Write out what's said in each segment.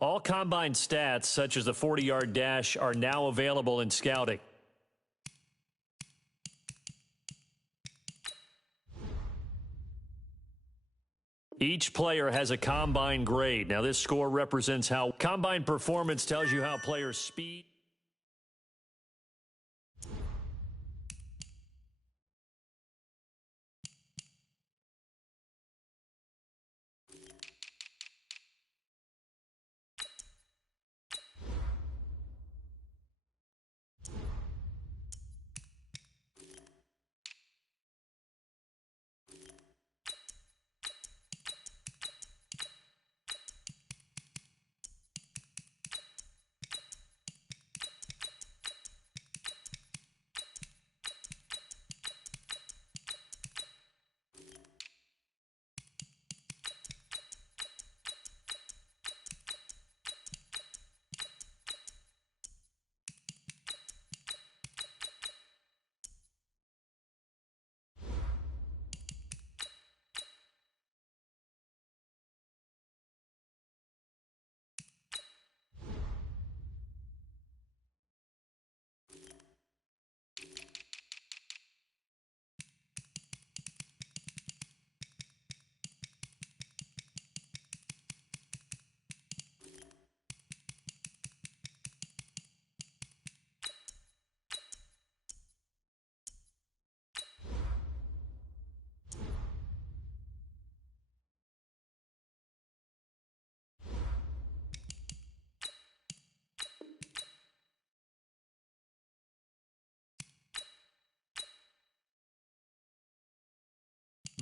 All combine stats, such as the 40-yard dash, are now available in scouting. Each player has a combine grade. Now, this score represents how combine performance tells you how players' speed.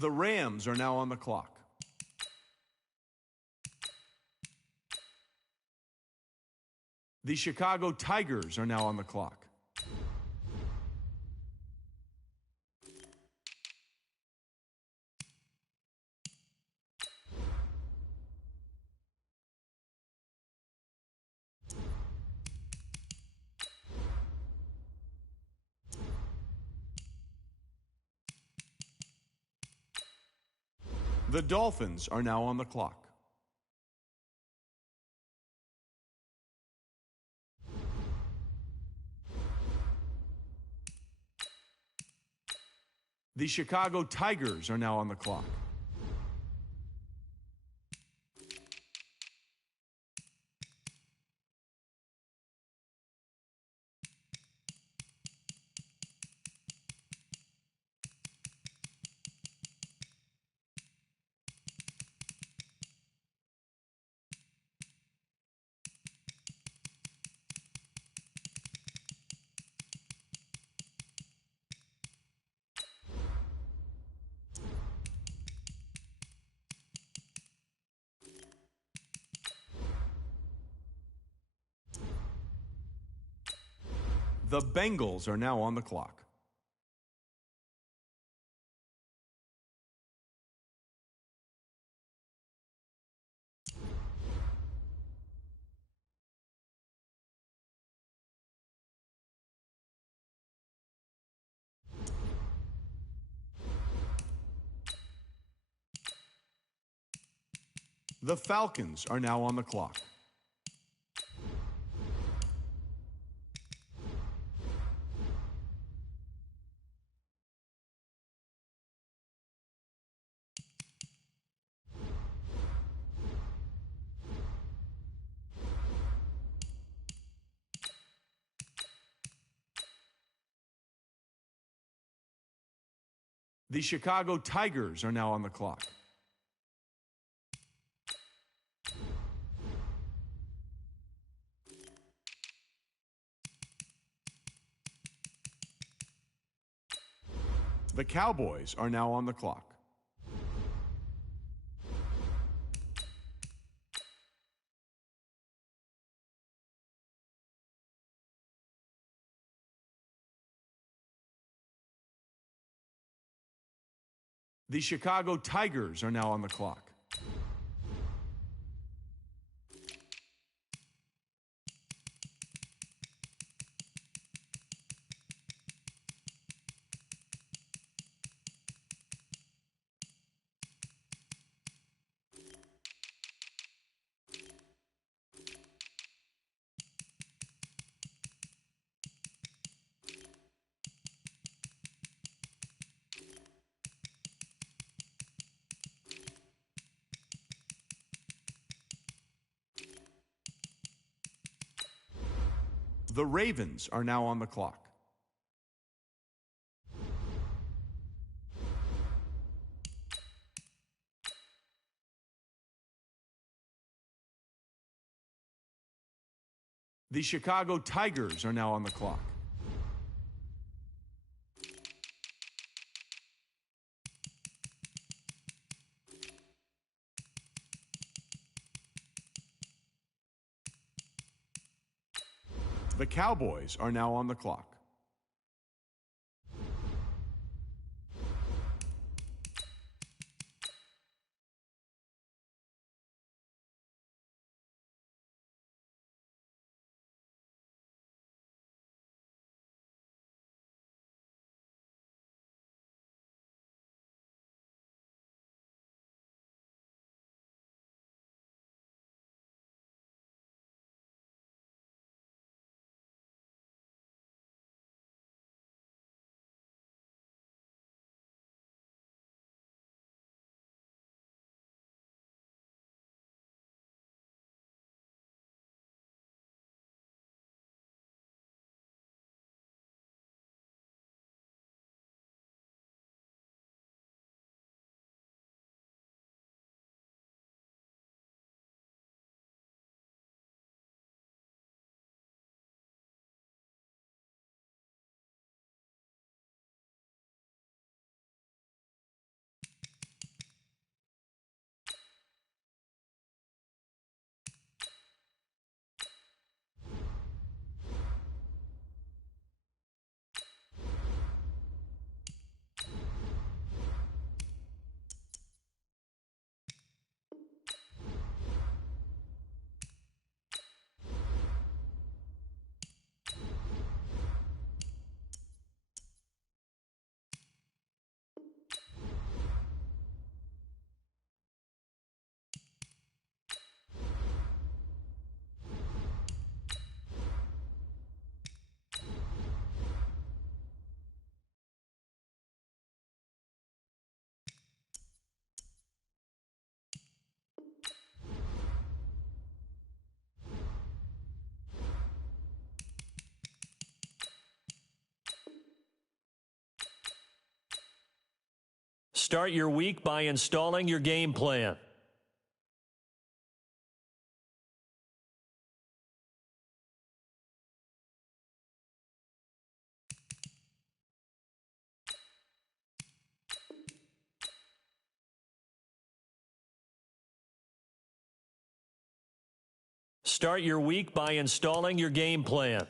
The Rams are now on the clock. The Chicago Tigers are now on the clock. The Dolphins are now on the clock. The Chicago Tigers are now on the clock. The Bengals are now on the clock. The Falcons are now on the clock. The Chicago Tigers are now on the clock. The Cowboys are now on the clock. The Chicago Tigers are now on the clock. The Ravens are now on the clock. The Chicago Tigers are now on the clock. The Cowboys are now on the clock. Start your week by installing your game plan. Start your week by installing your game plan.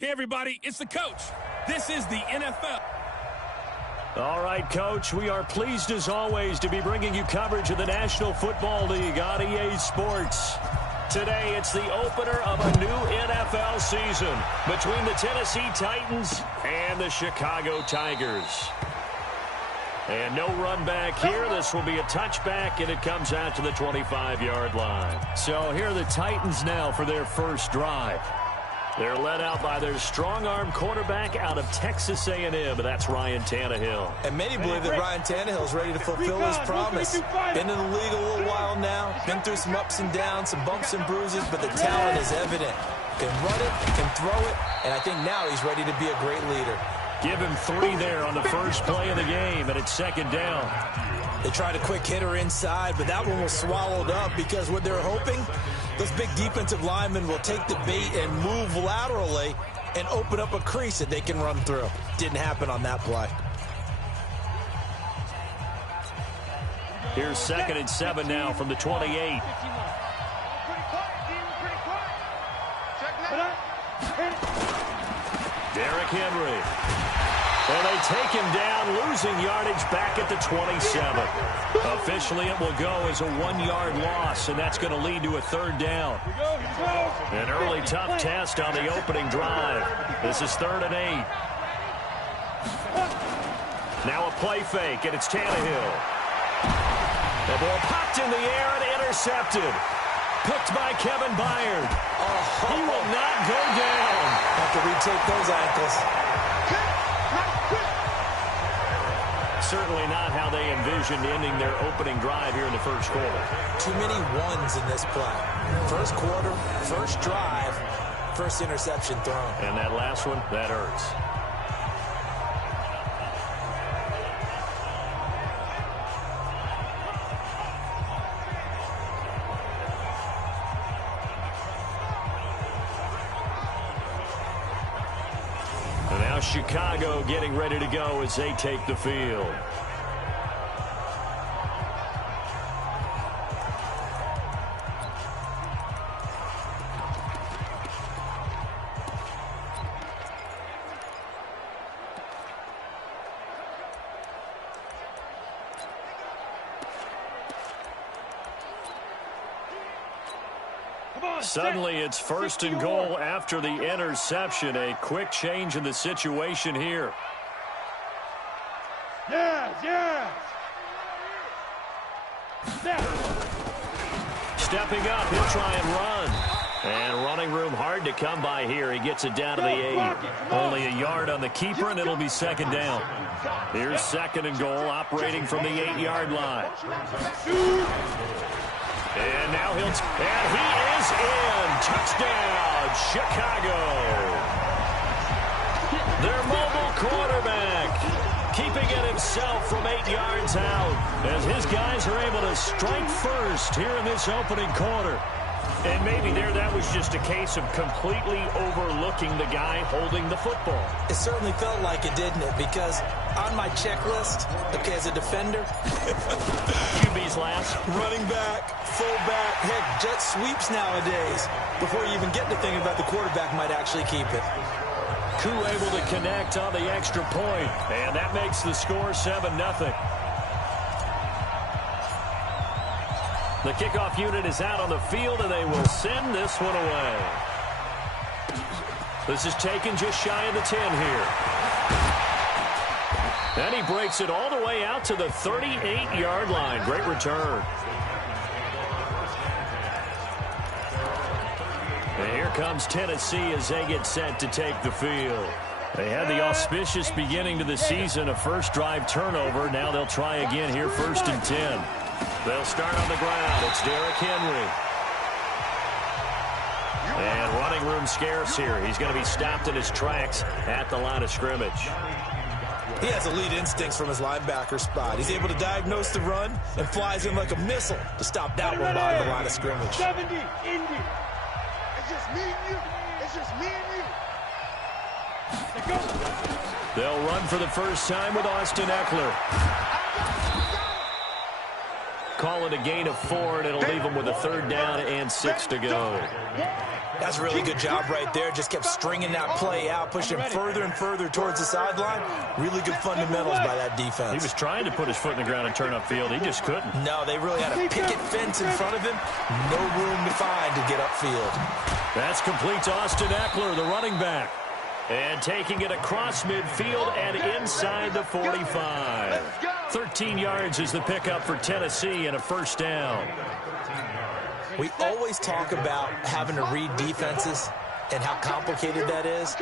Hey, everybody, it's the coach. This is the NFL. All right, Coach, we are pleased as always to be bringing you coverage of the National Football League on EA Sports. Today, it's the opener of a new NFL season between the Tennessee Titans and the Chicago Tigers. And no run back here. This will be a touchback, and it comes out to the 25-yard line. So here are the Titans now for their first drive. They're led out by their strong-arm quarterback out of Texas A&M, and that's Ryan Tannehill. And many believe that Ryan Tannehill is ready to fulfill his promise. Been in the league a little while now, been through some ups and downs, some bumps and bruises, but the talent is evident. Can run it, can throw it, and I think now he's ready to be a great leader. Give him 3 there on the first play of the game, and it's second down. They tried a quick hitter inside, but that one was swallowed up because what they're hoping, those big defensive linemen will take the bait and move laterally and open up a crease that they can run through. Didn't happen on that play. Here's 2nd and 7 now from the 28. Derrick Henry. And they take him down, losing yardage back at the 27. Officially, it will go as a 1-yard loss, and that's going to lead to a 3rd down. An early tough test on the opening drive. This is 3rd and 8. Now a play fake, and it's Tannehill. The ball popped in the air and intercepted. Picked by Kevin Byard. He will not go down. Have to retake those ankles. Certainly not how they envisioned ending their opening drive here in the first quarter. Too many ones in this play. First quarter, first drive, first interception thrown. And that last one, that hurts. Chicago getting ready to go as they take the field. Suddenly, it's 1st and goal after the interception. A quick change in the situation here. Yes. Stepping up, he'll try and run. And running room hard to come by here. He gets it down to the 8. Only a yard on the keeper, and it'll be 2nd down. Here's 2nd and goal, operating from the 8-yard line. And now and he is in. Touchdown, Chicago. Their mobile quarterback keeping it himself from 8 yards out as his guys are able to strike first here in this opening quarter. And maybe that was just a case of completely overlooking the guy holding the football. It certainly felt like it, didn't it? Because on my checklist, okay, as a defender, QB's last. Running back, fullback, heck, jet sweeps nowadays. Before you even get to thinking about the quarterback might actually keep it. Koo able to connect on the extra point, and that makes the score 7-0. The kickoff unit is out on the field, and they will send this one away. This is taken just shy of the 10 here. And he breaks it all the way out to the 38-yard line. Great return. And here comes Tennessee as they get set to take the field. They had the auspicious beginning to the season, a first drive turnover. Now they'll try again here, 1st and 10. They'll start on the ground. It's Derrick Henry. And running room scarce here. He's going to be stopped in his tracks at the line of scrimmage. He has elite instincts from his linebacker spot. He's able to diagnose the run and flies in like a missile to stop that one by the line of scrimmage. 70, Indy. It's just me and you. It's just me and you. Let's go. They'll run for the first time with Austin Eckler. call it a gain of 4, and it'll leave them with a 3rd down and 6 to go. That's a really good job right there. Just kept stringing that play out, pushing further and further towards the sideline. Really good fundamentals by that defense. He was trying to put his foot in the ground and turn upfield. He just couldn't. No, they really had a picket fence in front of him. No room to find to get upfield. That's complete to Austin Eckler, the running back. And taking it across midfield and inside the 45. 13 yards is the pickup for Tennessee and a 1st down. We always talk about having to read defenses and how complicated that is.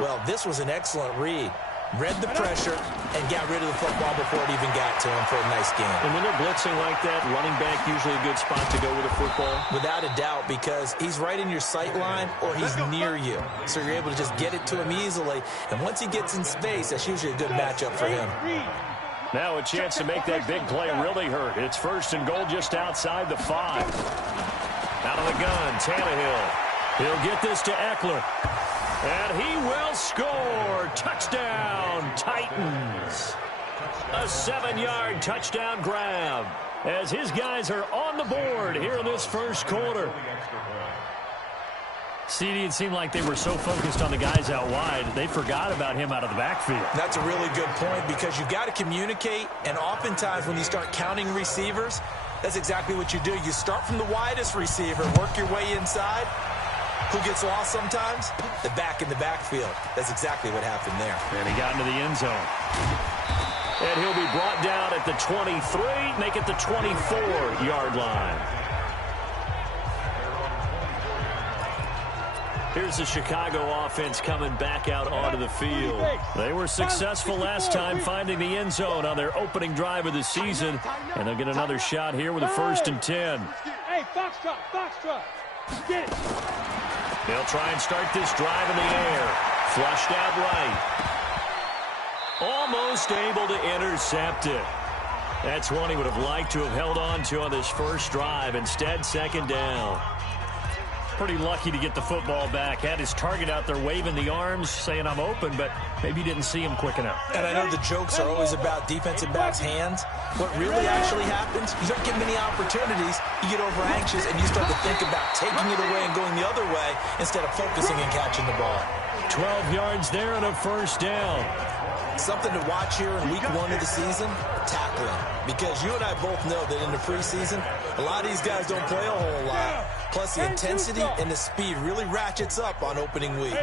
Well, this was an excellent read. Read the pressure and got rid of the football before it even got to him for a nice game. And when they're blitzing like that, running back usually a good spot to go with a football? Without a doubt, because he's right in your sight line or he's near you. So you're able to just get it to him easily. And once he gets in space, that's usually a good matchup for him. Now a chance to make that big play really hurt. It's 1st and goal just outside the 5. Out of the gun, Tannehill. He'll get this to Eckler. And he will score. Touchdown, Titans. A 7-yard touchdown grab as his guys are on the board here in this 1st quarter. CD, it seemed like they were so focused on the guys out wide, they forgot about him out of the backfield. That's a really good point because you've got to communicate, and oftentimes when you start counting receivers, that's exactly what you do. You start from the widest receiver, work your way inside. Who gets lost sometimes? The back in the backfield. That's exactly what happened there. And he got into the end zone. And he'll be brought down at the 23, make it the 24-yard line. Here's the Chicago offense coming back out onto the field. They were successful last time finding the end zone on their opening drive of the season. And they'll get another shot here with a 1st and 10. Hey, Foxtrot. Get it. They'll try and start this drive in the air. Flushed out right. Almost able to intercept it. That's one he would have liked to have held on to on this 1st drive. Instead, 2nd down. Pretty lucky to get the football back. Had his target out there waving the arms, saying I'm open, but maybe didn't see him quick enough. And I know the jokes are always about defensive backs' hands. What really actually happens, you don't get many opportunities, you get over anxious, and you start to think about taking it away and going the other way instead of focusing and catching the ball. 12 yards there and a 1st down. Something to watch here in week 1 of the season, tackling. Because you and I both know that in the preseason, a lot of these guys don't play a whole lot. Plus, the intensity and the speed really ratchets up on opening week.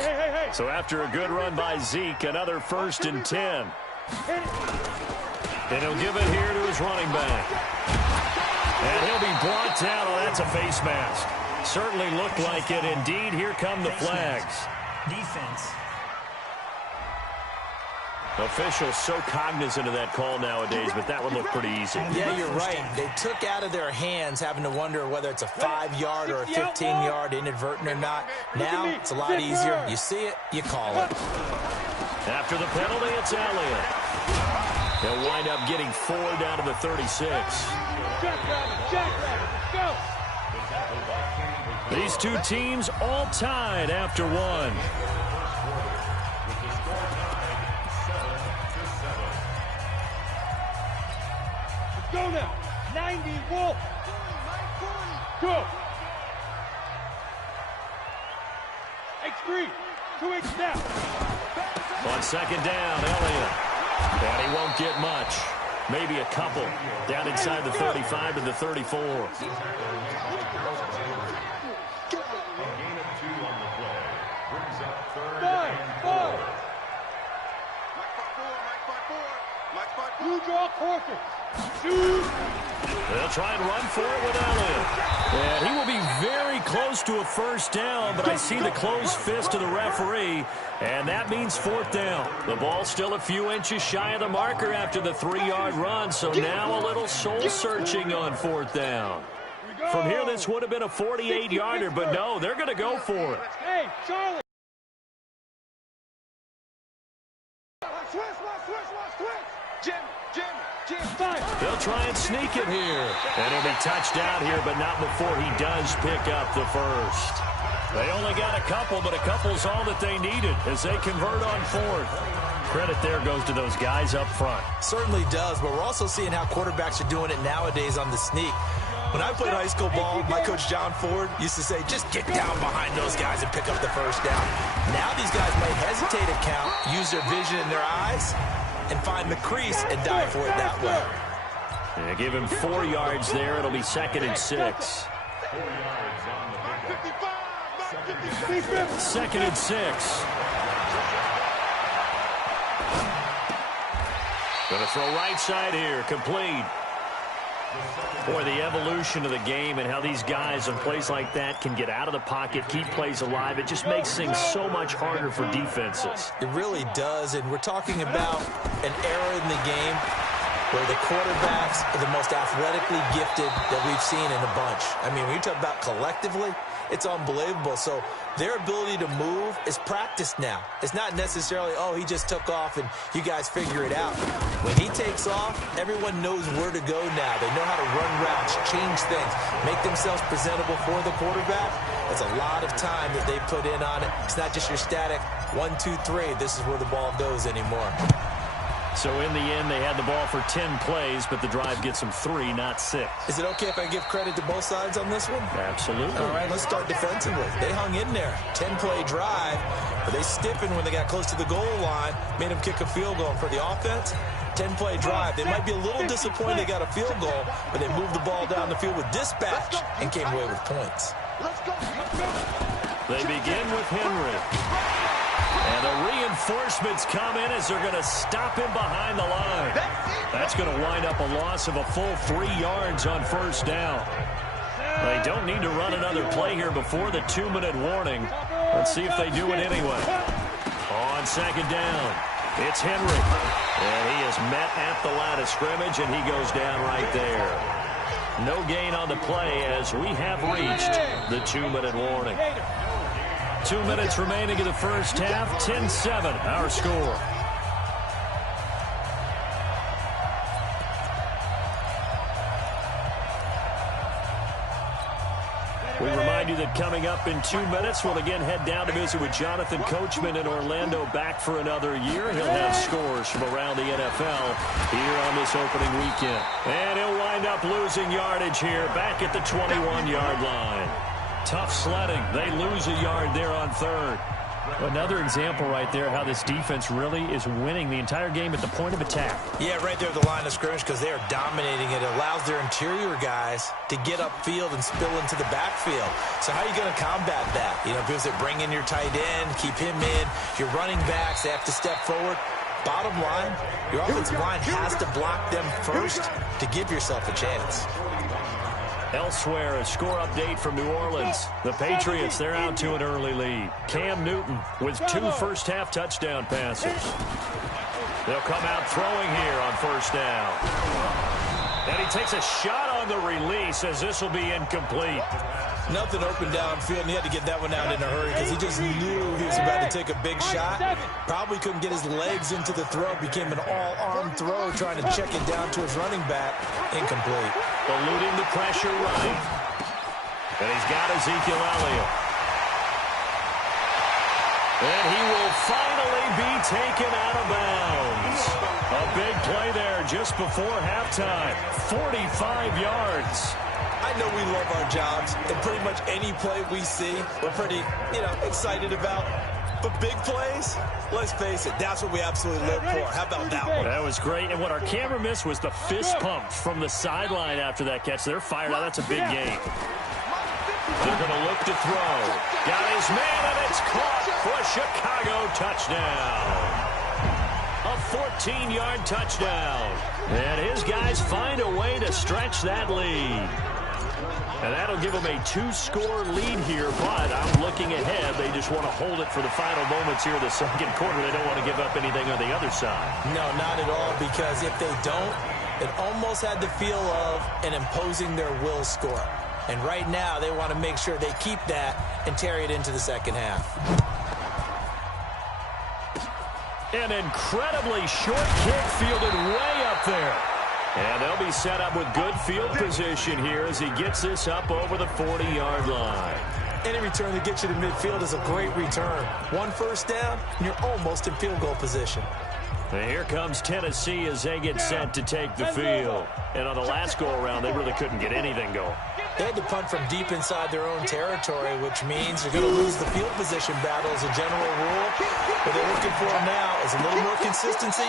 So after a good run by Zeke, another 1st and 10. And he'll give it here to his running back. And he'll be brought down. Oh, that's a face mask. Certainly looked like it. Indeed, here come the flags. Defense. Officials so cognizant of that call nowadays, but that would look pretty easy. Yeah, you're right. They took out of their hands having to wonder whether it's a 5-yard or a 15-yard inadvertent or not. Now, it's a lot easier. You see it, you call it. After the penalty, it's Elliott. He'll wind up getting 4 down to the 36. These two teams all tied after 1. Go now. 90, Wolf. Go. X3. 2X now. On 2nd down, Elliott. And he won't get much. Maybe a couple. Down inside the 35 to the 34. They'll try and run for it with Elliott. And he will be very close to a 1st down, but I see the closed fist of the referee, and that means 4th down. The ball's still a few inches shy of the marker after the 3-yard run, so now a little soul-searching on 4th down. From here, this would have been a 48-yarder, but no, they're going to go for it. Hey, Charlie. They'll try and sneak it here. And he'll be touched out here, but not before he does pick up the 1st. They only got a couple, but a couple's all that they needed as they convert on 4th. Credit there goes to those guys up front. Certainly does, but we're also seeing how quarterbacks are doing it nowadays on the sneak. When I played high school ball, my coach John Ford used to say, just get down behind those guys and pick up the first down. Now these guys might hesitate a count, use their vision in their eyes, and find the crease and dive for it that way. Yeah, give him 4 yards there. It'll be 2nd and 6. 2nd and 6. Going to throw right side here. Complete. Boy, the evolution of the game and how these guys on plays like that can get out of the pocket, keep plays alive, it just makes things so much harder for defenses. It really does, and we're talking about an era in the game where the quarterbacks are the most athletically gifted that we've seen in a bunch. I mean, when you talk about collectively, it's unbelievable. So their ability to move is practiced now. It's not necessarily, oh, he just took off and you guys figure it out. When he takes off, everyone knows where to go now. They know how to run routes, change things, make themselves presentable for the quarterback. That's a lot of time that they put in on it. It's not just your static 1, 2, 3. This is where the ball goes anymore. So in the end, they had the ball for 10 plays, but the drive gets them 3, not 6. Is it okay if I give credit to both sides on this one? Absolutely. All right, let's start defensively. They hung in there. 10-play drive, but they stiffened when they got close to the goal line, made them kick a field goal. And for the offense, 10-play drive. They might be a little disappointed they got a field goal, but they moved the ball down the field with dispatch and came away with points. They begin with Henry. And the reinforcements come in as they're going to stop him behind the line. That's going to wind up a loss of a full 3 yards on 1st down. They don't need to run another play here before the 2-minute warning. Let's see if they do it anyway. On 2nd down, it's Henry. And he is met at the line of scrimmage, and he goes down right there. No gain on the play as we have reached the 2-minute warning. 2 minutes remaining in the first half. 10-7, our score. We remind you that coming up in 2 minutes, we'll again head down to visit with Jonathan Coachman in Orlando, back for another year. He'll have scores from around the NFL here on this opening weekend. And he'll wind up losing yardage here back at the 21-yard line. Tough sledding. They lose a yard there on 3rd. Another example right there how this defense really is winning the entire game at the point of attack. Yeah, right there at the line of scrimmage because they are dominating it. It allows their interior guys to get upfield and spill into the backfield. So how are you going to combat that? You know, because they bring in your tight end, keep him in. Your running backs, they have to step forward. Bottom line, your offensive line has to block them first to give yourself a chance. Elsewhere, a score update from New Orleans. The Patriots, they're out to an early lead. Cam Newton with 2 first-half touchdown passes. They'll come out throwing here on 1st down. And he takes a shot on the release as this will be incomplete. Nothing open downfield, and he had to get that one out in a hurry because he just knew he was about to take a big shot. Probably couldn't get his legs into the throw. Became an all-arm throw trying to check it down to his running back. Incomplete. Eluding the pressure right. And he's got Ezekiel Elliott. And he will finally be taken out of bounds. A big play there just before halftime. 45 yards. I know we love our jobs, and pretty much any play we see, we're pretty, excited about. But big plays, let's face it, that's what we absolutely live for. How about that one? That was great, and what our camera missed was the fist pump from the sideline after that catch. They're fired out. That's a big game. They're going to look to throw. Got his man, and it's caught for a Chicago touchdown. A 14-yard touchdown. And his guys find a way to stretch that lead. And that'll give them a 2-score lead here, but I'm looking ahead. They just want to hold it for the final moments here in the 2nd quarter. They don't want to give up anything on the other side. No, not at all, because if they don't, it almost had the feel of an imposing their will score. And right now, they want to make sure they keep that and carry it into the 2nd half. An incredibly short kick fielded way up there. And they'll be set up with good field position here as he gets this up over the 40-yard line. Any return that gets you to midfield is a great return. 1 first down, and you're almost in field goal position. And here comes Tennessee as they get set to take the field. And on the last go-around, they really couldn't get anything going. They had to punt from deep inside their own territory, which means you're going to lose the field position battle as a general rule. What they're looking for now is a little more consistency,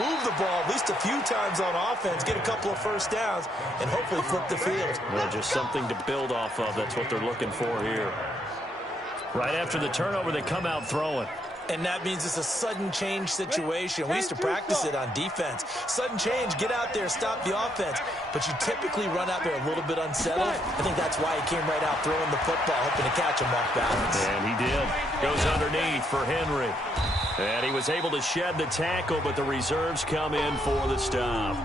move the ball at least a few times on offense, get a couple of first downs, and hopefully flip the field. Well, just something to build off of. That's what they're looking for here. Right after the turnover, they come out throwing. And that means it's a sudden change situation. We used to practice it on defense. Sudden change, get out there, stop the offense. But you typically run out there a little bit unsettled. I think that's why he came right out throwing the football, hoping to catch him off balance. And he did. Goes underneath for Henry. And he was able to shed the tackle, but the reserves come in for the stop.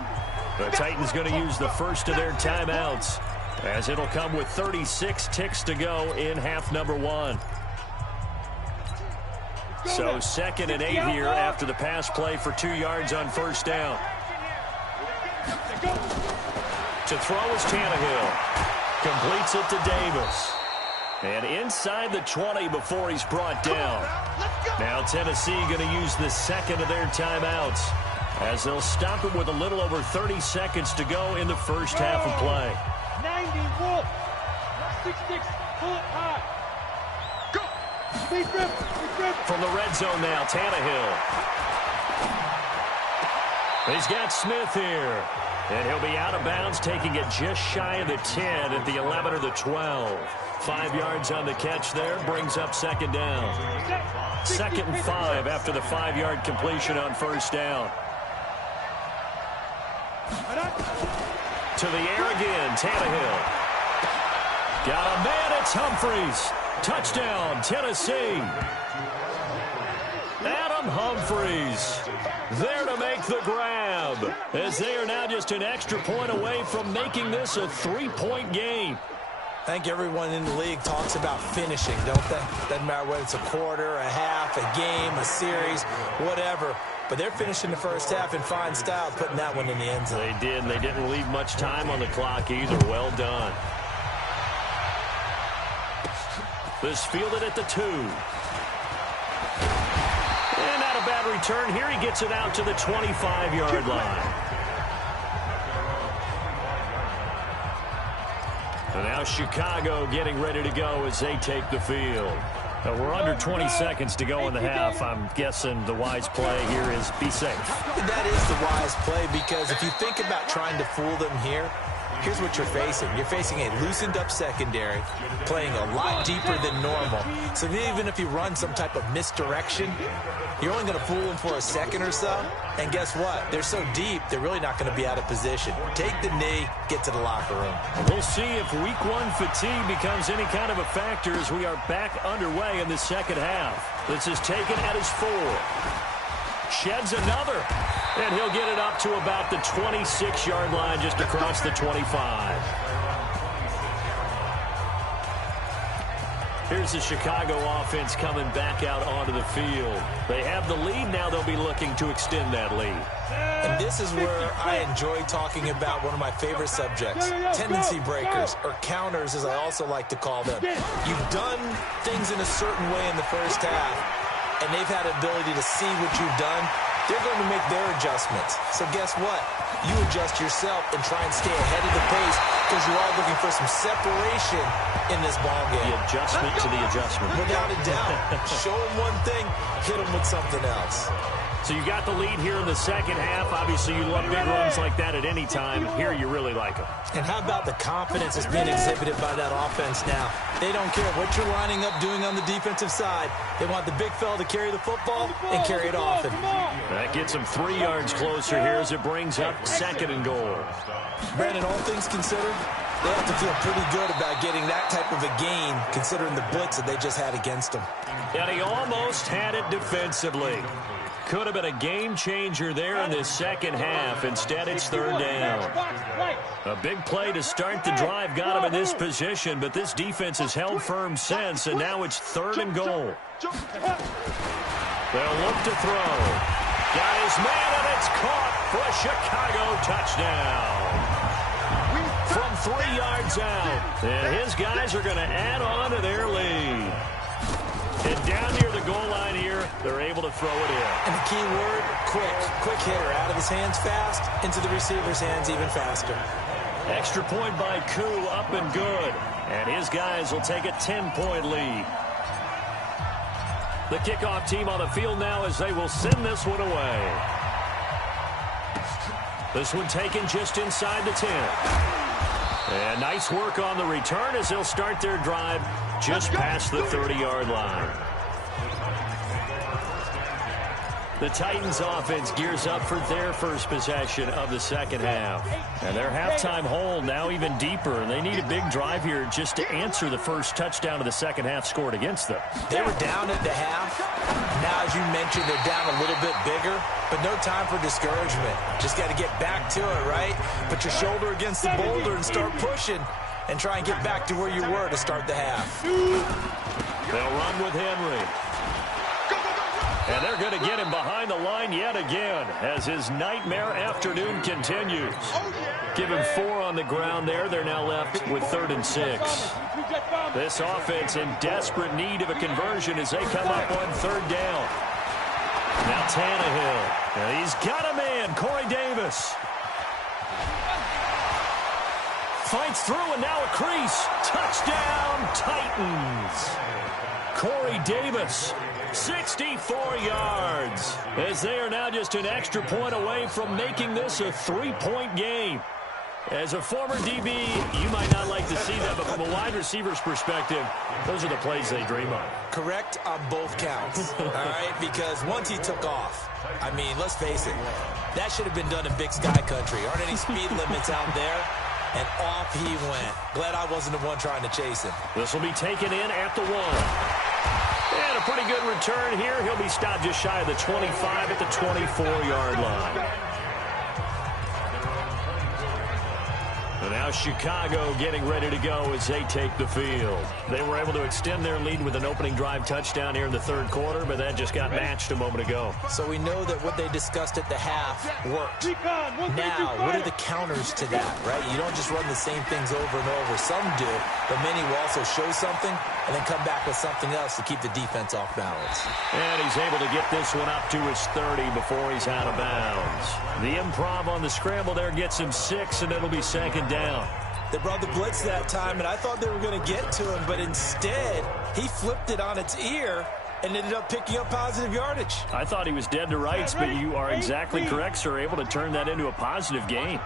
The Titans going to use the first of their timeouts, as it'll come with 36 ticks to go in half number 1. So 2nd and 8 here after the pass play for 2 yards on first down. To throw is Tannehill. Completes it to Davis. And inside the 20 before he's brought down. Now Tennessee going to use the second of their timeouts, as they'll stop it with a little over 30 seconds to go in the first half of play. 90 wolf. 66. Pull it high. Go. From the red zone now, Tannehill. He's got Smith here. And he'll be out of bounds, taking it just shy of the 10 at the 11 or the 12. 5 yards on the catch there, brings up second down. 2nd and 5 after the 5-yard completion on first down. To the air again, Tannehill. Got a man, it's Humphries. Touchdown, Tennessee. Adam Humphries there to make the grab, as they are now just an extra point away from making this a 3-point game. I think everyone in the league talks about finishing, don't they? Doesn't matter whether it's a quarter, a half, a game, a series, whatever. But they're finishing the first half in fine style, putting that one in the end zone. They did, and they didn't leave much time on the clock either. Well done. This fielded at the 2. And not a bad return here. He gets it out to the 25-yard line. And now Chicago getting ready to go as they take the field. We're under 20 seconds to go in the half. I'm guessing the wise play here is be safe. That is the wise play, because if you think about trying to fool them here, here's what you're facing. You're facing a loosened-up secondary, playing a lot deeper than normal. So even if you run some type of misdirection, you're only going to fool them for a second or so. And guess what? They're so deep, they're really not going to be out of position. Take the knee, get to the locker room. We'll see if week 1 fatigue becomes any kind of a factor as we are back underway in the second half. This is taken at his 4. Sheds another, and he'll get it up to about the 26-yard line, just across the 25. Here's the Chicago offense coming back out onto the field. They have the lead now. They'll be looking to extend that lead. And this is where I enjoy talking about one of my favorite subjects, tendency breakers, or counters as I also like to call them. You've done things in a certain way in the first half, and they've had the ability to see what you've done. They're going to make their adjustments. So guess what? You adjust yourself and try and stay ahead of the pace, because you are looking for some separation in this ball game. The adjustment to the adjustment. Without a doubt. Show them one thing, hit them with something else. So you got the lead here in the second half. Obviously, you love big runs like that at any time. Here, you really like them. And how about the confidence that's being exhibited by that offense now? They don't care what you're lining up doing on the defensive side. They want the big fella to carry the football and carry it often. That gets them 3 yards closer here as it brings up 2nd and goal. Brandon, all things considered, they have to feel pretty good about getting that type of a gain, considering the blitz that they just had against them. And he almost had it defensively. Could have been a game changer there in this second half. Instead, it's 3rd down. A big play to start the drive got him in this position, but this defense has held firm since, and now it's 3rd and goal. They'll look to throw. Got his man, and it's caught for a Chicago touchdown. From 3 yards out, and his guys are going to add on to their lead. And down near the goal line here, they're able to throw it in. And the key word, quick. Quick hitter. Out of his hands fast, into the receiver's hands even faster. Extra point by Koo, up and good. And his guys will take a 10-point lead. The kickoff team on the field now as they will send this one away. This one taken just inside the 10. And nice work on the return as they'll start their drive just past the 30-yard line. The Titans offense gears up for their first possession of the second half. And their halftime hole now even deeper. And they need a big drive here just to answer the first touchdown of the second half scored against them. They were down at the half. Now, as you mentioned, they're down a little bit bigger. But no time for discouragement. Just got to get back to it, right? Put your shoulder against the boulder and start pushing. And try and get back to where you were to start the half. They'll run with Henry. And they're going to get him behind the line yet again as his nightmare afternoon continues. Give him 4 on the ground there. They're now left with 3rd and 6. This offense in desperate need of a conversion as they come up on 3rd down. Now Tannehill. And he's got a man, Corey Davis. Fights through and now a crease. Touchdown, Titans. Corey Davis. 64 yards as they are now just an extra point away from making this a 3-point game. As a former DB, you might not like to see that, but from a wide receiver's perspective, those are the plays they dream of. Correct on both counts, all right? Because once he took off, I mean, let's face it, that should have been done in Big Sky Country. Aren't any speed limits out there? And off he went. Glad I wasn't the one trying to chase him. This will be taken in at the 1. And a pretty good return here. He'll be stopped just shy of the 25 at the 24-yard line. And now Chicago getting ready to go as they take the field. They were able to extend their lead with an opening drive touchdown here in the 3rd quarter, but that just got matched a moment ago. So we know that what they discussed at the half worked. Now, what are the counters to that, right? You don't just run the same things over and over. Some do, but many will also show something and then come back with something else to keep the defense off balance. And he's able to get this one up to his 30 before he's out of bounds. The improv on the scramble there gets him 6, and it'll be 2nd down. They brought the blitz that time, and I thought they were going to get to him, but instead, he flipped it on its ear and ended up picking up positive yardage. I thought he was dead to rights, but you are exactly correct, sir. Able to turn that into a positive gain.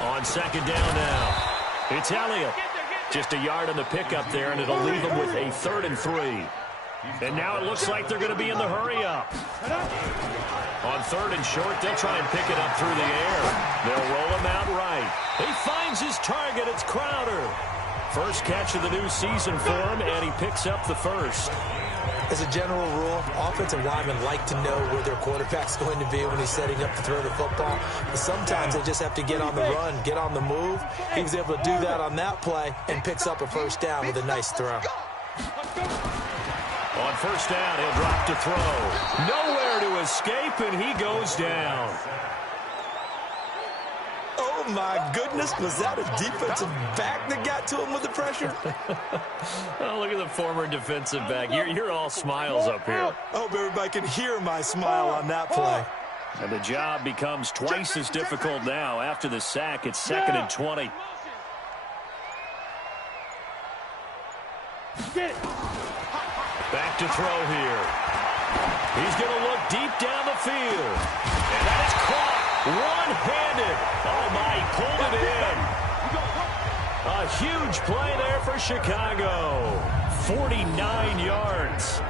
On 2nd down now, it's Elliott. Just a yard on the pickup there, and it'll leave him with a 3rd and 3. And now it looks like they're going to be in the hurry-up. On 3rd and short, they'll try and pick it up through the air. They'll roll him out right. He finds his target. It's Crowder. First catch of the new season for him, and he picks up the first. As a general rule, offensive linemen like to know where their quarterback's going to be when he's setting up to throw the football. But sometimes they just have to get on the run, get on the move. He was able to do that on that play and picks up a 1st down with a nice throw. On 1st down, he'll drop to throw. Nowhere to escape, and he goes down. Oh, my goodness. Was that a defensive back that got to him with the pressure? Oh, look at the former defensive back. You're all smiles up here. I hope everybody can hear my smile on that play. And the job becomes twice as difficult now. After the sack, it's 2nd and 20. Back to throw here. He's going to look deep down the field. And that is caught one-handed. Oh, my, he pulled it in. A huge play there for Chicago. 49 yards.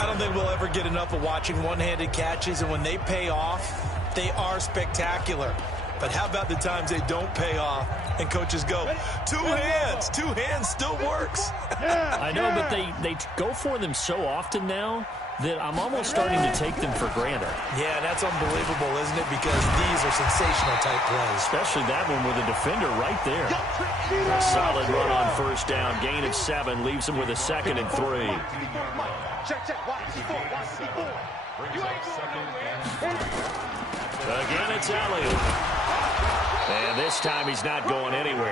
I don't think we'll ever get enough of watching one-handed catches, and when they pay off, they are spectacular. But how about the times they don't pay off and coaches go, two hands still works. I know, but they go for them so often now that I'm almost starting to take them for granted. Yeah, that's unbelievable, isn't it? Because these are sensational type plays. Especially that one with a defender right there. A solid run on 1st down. Gain of 7 leaves him with a 2nd and 3. Again, it's Elliott. And this time he's not going anywhere.